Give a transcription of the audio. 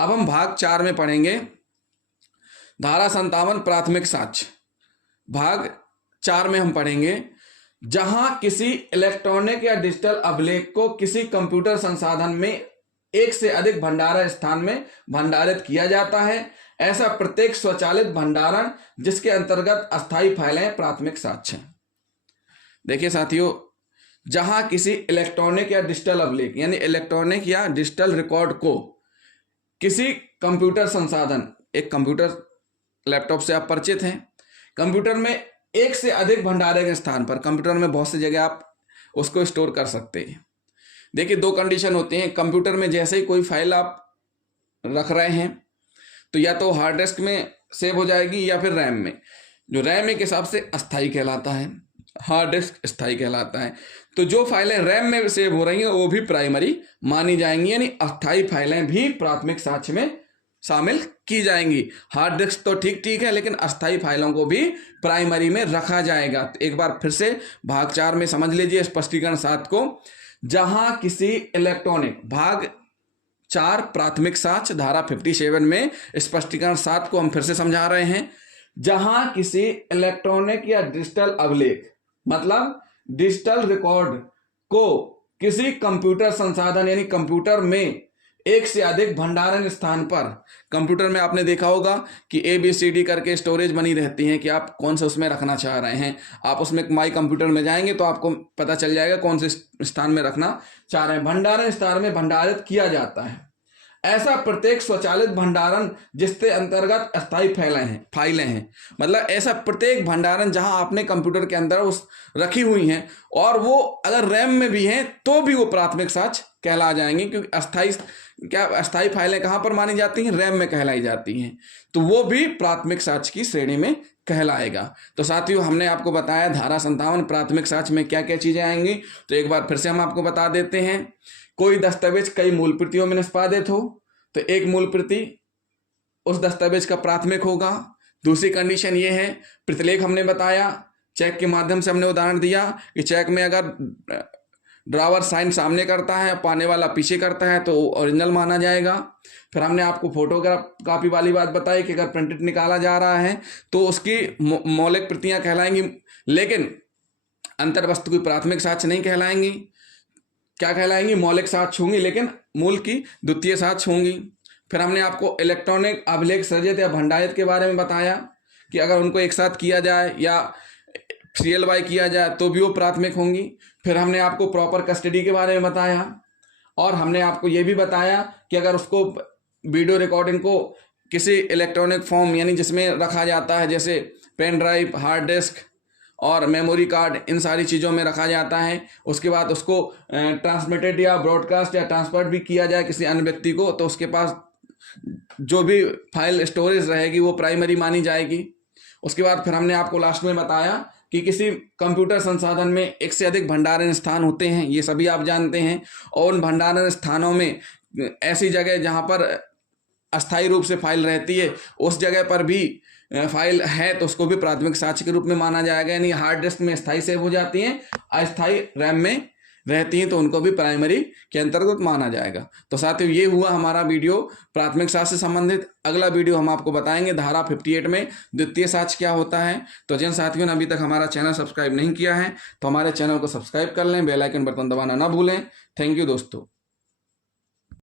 अब हम भाग 4 में पढ़ेंगे धारा 57 प्राथमिक साक्ष्य। भाग 4 में हम पढ़ेंगे जहां किसी इलेक्ट्रॉनिक या डिजिटल अभिलेख को किसी कंप्यूटर संसाधन में एक से अधिक भंडारण स्थान में भंडारित किया जाता है, ऐसा प्रत्येक स्वचालित भंडारण जिसके अंतर्गत अस्थायी फाइलें प्राथमिक साक्ष्य हैं। देखिए साथियों, जहां किसी इलेक्ट्रॉनिक या डिजिटल अभिलेख यानी इलेक्ट्रॉनिक या डिजिटल रिकॉर्ड को किसी कंप्यूटर संसाधन, एक कंप्यूटर लैपटॉप से आप परिचित हैं, कंप्यूटर में एक से अधिक भंडारण के स्थान पर, कंप्यूटर में बहुत सी जगह आप उसको स्टोर कर सकते हैं। देखिए, दो कंडीशन होती हैं। कंप्यूटर में जैसे ही कोई फाइल आप रख रहे हैं तो या तो हार्ड डिस्क में सेव हो जाएगी या फिर रैम में। जो रैम एक हिसाब से अस्थायी कहलाता है, हार्ड डिस्क स्थायी कहलाता है। तो जो फाइलें रैम में सेव हो रही हैं वो भी प्राइमरी मानी जाएंगी, यानी अस्थायी फाइलें भी प्राथमिक साक्ष्य में शामिल की जाएंगी। हार्ड डिस्क तो ठीक ठीक है, लेकिन अस्थायी फाइलों को भी प्राइमरी में रखा जाएगा। तो एक बार फिर से भाग 4 में समझ लीजिए स्पष्टीकरण 7 को। जहां किसी इलेक्ट्रॉनिक, भाग 4 प्राथमिक साक्ष्य धारा 57 में स्पष्टीकरण 7 को हम फिर से समझा रहे हैं। जहां किसी इलेक्ट्रॉनिक या डिजिटल अभिलेख मतलब डिजिटल रिकॉर्ड को किसी कंप्यूटर संसाधन यानी कंप्यूटर में एक से अधिक भंडारण स्थान पर, कंप्यूटर में आपने देखा होगा कि ABCD करके स्टोरेज बनी रहती है कि आप कौन से उसमें रखना चाह रहे हैं। आप उसमें माई कंप्यूटर में जाएंगे तो आपको पता चल जाएगा कौन से स्थान में रखना चाह रहे हैं। भंडारण स्थान में भंडारित किया जाता है ऐसा प्रत्येक स्वचालित भंडारण जिसके अंतर्गत अस्थायी फाइलें हैं। मतलब ऐसा प्रत्येक भंडारण जहां आपने कंप्यूटर के अंदर उस रखी हुई हैं और वो अगर रैम में भी हैं तो भी वो प्राथमिक साक्ष्य कहला जाएंगे, क्योंकि अस्थायी फाइलें कहां पर मानी जाती हैं? रैम में कहलाई जाती हैं। तो वो भी प्राथमिक साक्ष्य की श्रेणी में कहलाएगा। तो साथियों, हमने आपको बताया धारा 57 प्राथमिक साक्ष्य में क्या क्या चीजें आएंगी। तो एक बार फिर से हम आपको बता देते हैं। कोई दस्तावेज कई मूल प्रतियों में निष्पादित हो तो एक मूल प्रति उस दस्तावेज का प्राथमिक होगा। दूसरी कंडीशन ये है, प्रतिलेख हमने बताया, चेक के माध्यम से हमने उदाहरण दिया कि चेक में अगर ड्रावर साइन सामने करता है, पाने वाला पीछे करता है तो ओरिजिनल माना जाएगा। फिर हमने आपको फोटोग्राफ कॉपी वाली बात बताई कि अगर प्रिंटेड निकाला जा रहा है तो उसकी मौलिक प्रतियां कहलाएंगी, लेकिन अंतर्वस्तु की प्राथमिक साक्ष्य नहीं कहलाएंगी। क्या कहलाएंगी? मौलिक साक्ष्य होंगी, लेकिन मूल की द्वितीय साक्ष्य होंगी। फिर हमने आपको इलेक्ट्रॉनिक अभिलेख सृजित या भंडारित के बारे में बताया कि अगर उनको एक साथ किया जाए या सीरियल बाय किया जाए तो भी वो प्राथमिक होंगी। फिर हमने आपको प्रॉपर कस्टडी के बारे में बताया और हमने आपको ये भी बताया कि अगर उसको वीडियो रिकॉर्डिंग को किसी इलेक्ट्रॉनिक फॉर्म यानी जिसमें रखा जाता है, जैसे पेन ड्राइव, हार्ड डिस्क और मेमोरी कार्ड, इन सारी चीज़ों में रखा जाता है, उसके बाद उसको ट्रांसमिटेड या ब्रॉडकास्ट या ट्रांसफर भी किया जाए किसी अन्य व्यक्ति को, तो उसके पास जो भी फाइल स्टोरेज रहेगी वो प्राइमरी मानी जाएगी। उसके बाद फिर हमने आपको लास्ट में बताया कि किसी कंप्यूटर संसाधन में एक से अधिक भंडारण स्थान होते हैं, ये सभी आप जानते हैं। और उन भंडारण स्थानों में ऐसी जगह जहाँ पर अस्थायी रूप से फाइल रहती है, उस जगह पर भी फाइल है तो उसको भी प्राथमिक साक्ष्य के रूप में माना जाएगा। यानी हार्ड डिस्क में स्थायी सेव हो जाती हैं, अस्थायी रैम में रहती हैं तो उनको भी प्राइमरी के अंतर्गत माना जाएगा। तो साथियों, ये हुआ हमारा वीडियो प्राथमिक साक्ष्य से संबंधित। अगला वीडियो हम आपको बताएंगे धारा 58 में द्वितीय साक्ष्य क्या होता है। तो जिन साथियों ने अभी तक हमारा चैनल सब्सक्राइब नहीं किया है तो हमारे चैनल को सब्सक्राइब कर लें, बेल आइकन बटन दबाना ना भूलें। थैंक यू दोस्तों।